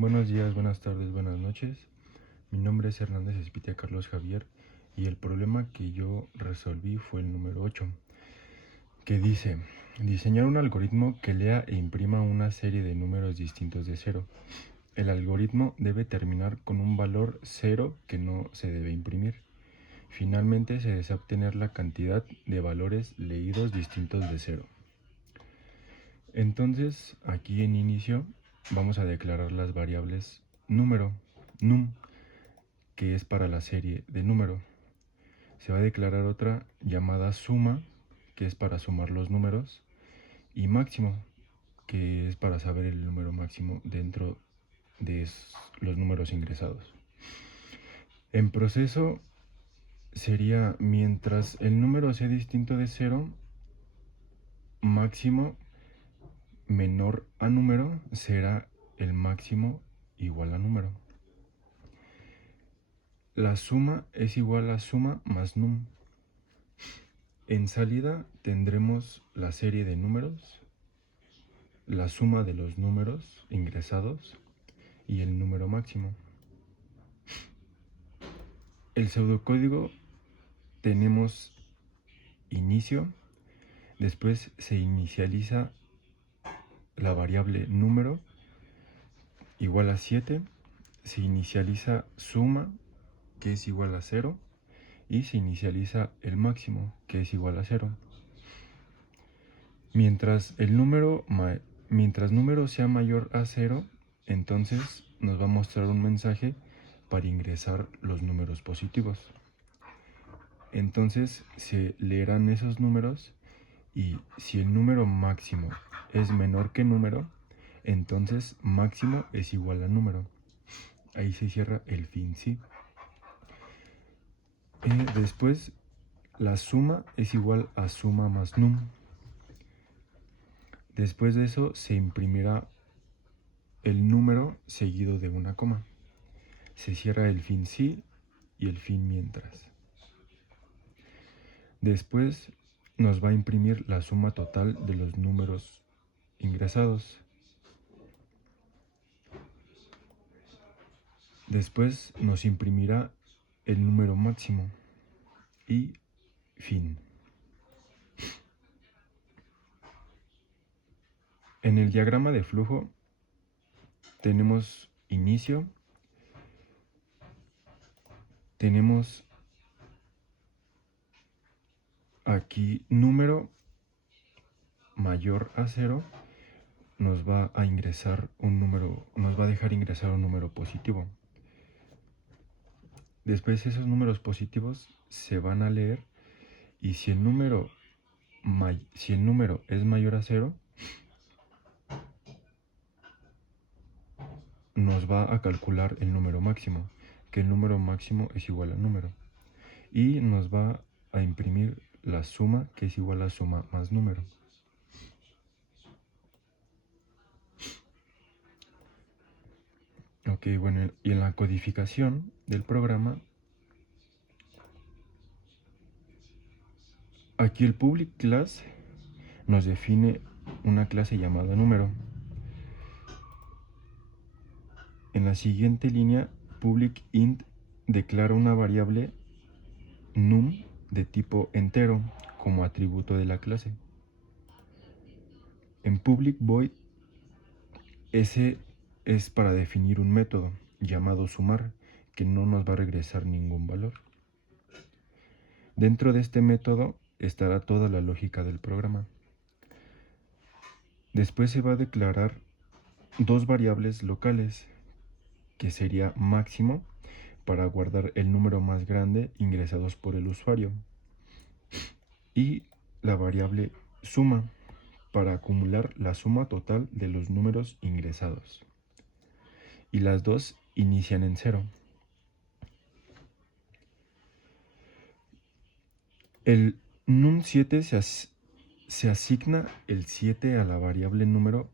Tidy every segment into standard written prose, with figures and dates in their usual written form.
Buenos días, buenas tardes, buenas noches. Mi nombre es Hernández Espitia Carlos Javier y el problema que yo resolví fue el número 8, que dice: diseñar un algoritmo que lea e imprima una serie de números distintos de 0. El algoritmo debe terminar con un valor 0 que no se debe imprimir. Finalmente se desea obtener la cantidad de valores leídos distintos de 0. Entonces, aquí en inicio vamos a declarar las variables número, num, que es para la serie de número. Se va a declarar otra llamada suma, que es para sumar los números, y máximo, que es para saber el número máximo dentro de los números ingresados. En proceso sería, mientras el número sea distinto de 0, máximo menor a número será el máximo igual a número. La suma es igual a suma más num. En salida tendremos la serie de números, la suma de los números ingresados y el número máximo. El pseudocódigo tenemos inicio, después se inicializa la variable número igual a 7, se inicializa suma, que es igual a 0, y se inicializa el máximo, que es igual a 0. Mientras número sea mayor a 0, entonces nos va a mostrar un mensaje para ingresar los números positivos. Entonces se leerán esos números y si el número máximo es menor que número, entonces máximo es igual a número. Ahí se cierra el fin sí. Después la suma es igual a suma más num. Después de eso se imprimirá el número seguido de una coma. Se cierra el fin sí y el fin mientras. Después nos va a imprimir la suma total de los números ingresados. Después nos imprimirá el número máximo y fin. En el diagrama de flujo tenemos inicio, tenemos aquí número mayor a 0, nos va a ingresar un número, nos va a dejar ingresar un número positivo. Después esos números positivos se van a leer y si el número es mayor a 0, nos va a calcular el número máximo, que el número máximo es igual a número. Y nos va a imprimir la suma, que es igual a suma más número. Ok, bueno, y en la codificación del programa, aquí el public class nos define una clase llamada número. En la siguiente línea, public int declara una variable num de tipo entero como atributo de la clase. En public void, ese es para definir un método llamado sumar, que no nos va a regresar ningún valor. Dentro de este método estará toda la lógica del programa. Después se va a declarar dos variables locales, que sería máximo para guardar el número más grande ingresados por el usuario, y la variable suma para acumular la suma total de los números ingresados. Y las dos inician en 0. El num7 se asigna el 7 a la variable número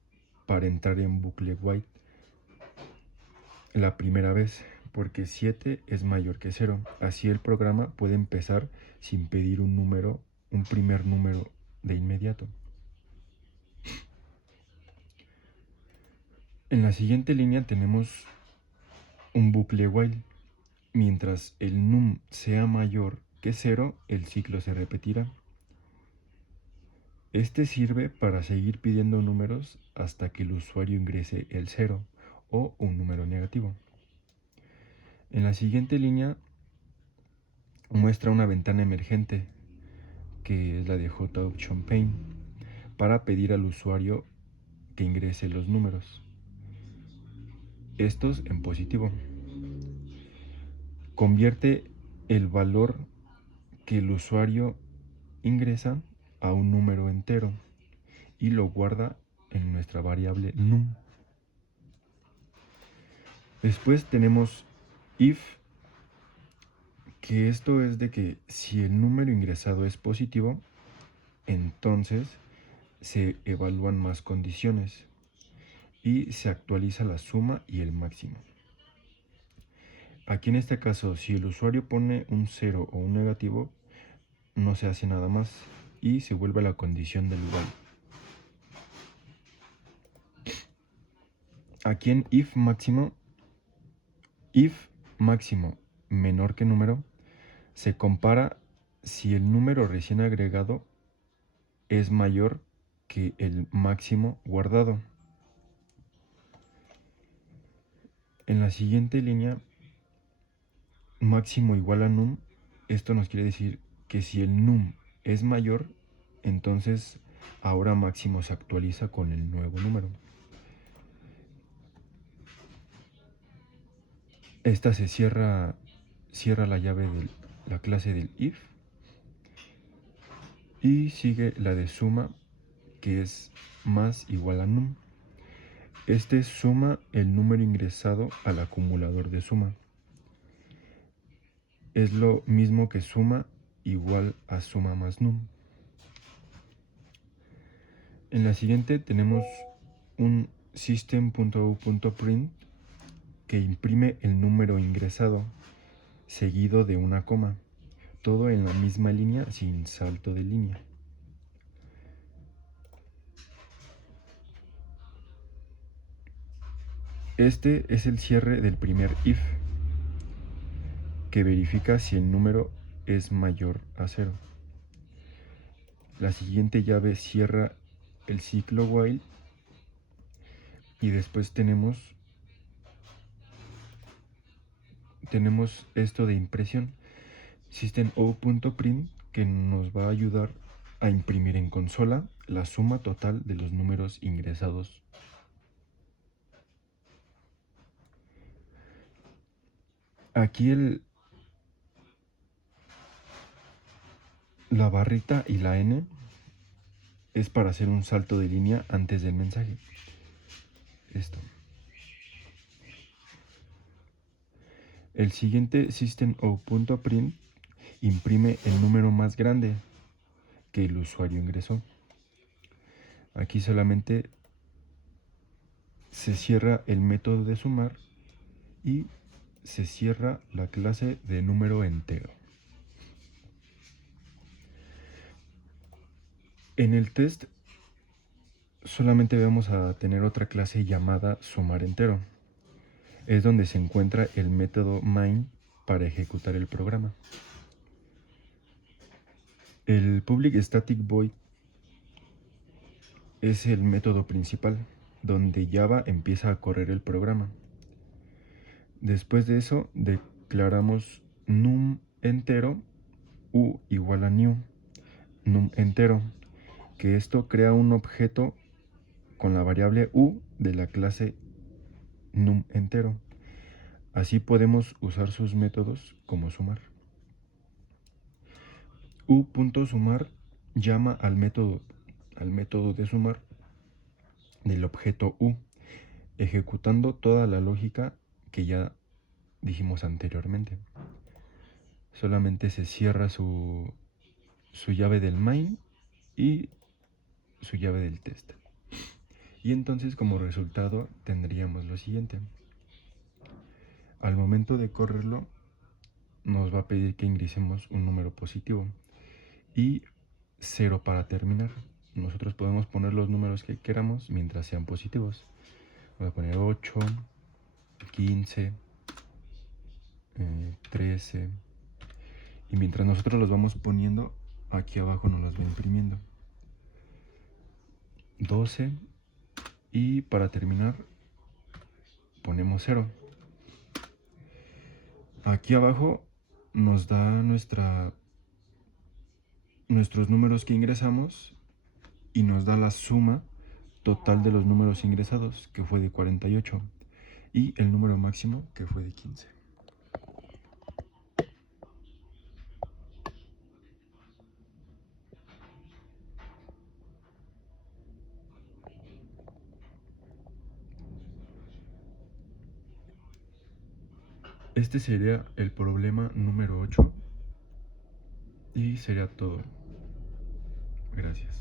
para entrar en bucle while la primera vez, porque 7 es mayor que 0. Así el programa puede empezar sin pedir un primer número de inmediato. En la siguiente línea tenemos un bucle while. Mientras el num sea mayor que 0, el ciclo se repetirá. Este sirve para seguir pidiendo números hasta que el usuario ingrese el 0 o un número negativo. En la siguiente línea muestra una ventana emergente, que es la de JOption Pane, para pedir al usuario que ingrese los números, estos en positivo. Convierte el valor que el usuario ingresa a un número entero y lo guarda en nuestra variable num. Después tenemos if, que esto es de que si el número ingresado es positivo, entonces se evalúan más condiciones y se actualiza la suma y el máximo. Aquí en este caso, si el usuario pone un 0 o un negativo, no se hace nada más y se vuelve a la condición del igual. Aquí en if máximo menor que número, se compara si el número recién agregado es mayor que el máximo guardado. En la siguiente línea, máximo igual a num, esto nos quiere decir que si el num es mayor, entonces ahora máximo se actualiza con el nuevo número. Esta se cierra la llave de la clase del if y sigue la de suma, que es más igual a num. Este suma el número ingresado al acumulador de suma. Es lo mismo que suma igual a suma más num. En la siguiente tenemos un system.out.print que imprime el número ingresado seguido de una coma, todo en la misma línea sin salto de línea. Este es el cierre del primer if, que verifica si el número es mayor a 0. La siguiente llave cierra el ciclo while y después tenemos esto de impresión, system.out.print, que nos va a ayudar a imprimir en consola la suma total de los números ingresados. Aquí la barrita y la N es para hacer un salto de línea antes del mensaje. Esto. El siguiente system.out.print imprime el número más grande que el usuario ingresó. Aquí solamente se cierra el método de sumar y se cierra la clase de número entero. En el test solamente vamos a tener otra clase llamada sumar entero. Es donde se encuentra el método main para ejecutar el programa. El public static void es el método principal, donde Java empieza a correr el programa. Después de eso declaramos num entero u igual a new num entero, que esto crea un objeto con la variable u de la clase num entero. Así podemos usar sus métodos como sumar. U.sumar llama al método de sumar del objeto u, ejecutando toda la lógica que ya dijimos anteriormente. Solamente se cierra su llave del main y su llave del test. Y entonces como resultado tendríamos lo siguiente. Al momento de correrlo nos va a pedir que ingresemos un número positivo y 0 para terminar. Nosotros podemos poner los números que queramos mientras sean positivos. Voy a poner 8, 15, 13. Y mientras nosotros los vamos poniendo, aquí abajo nos los va imprimiendo. 12. Y para terminar, ponemos 0. Aquí abajo nos da nuestros números que ingresamos y nos da la suma total de los números ingresados, que fue de 48, y el número máximo, que fue de 15. Este sería el problema número 8 y sería todo. Gracias.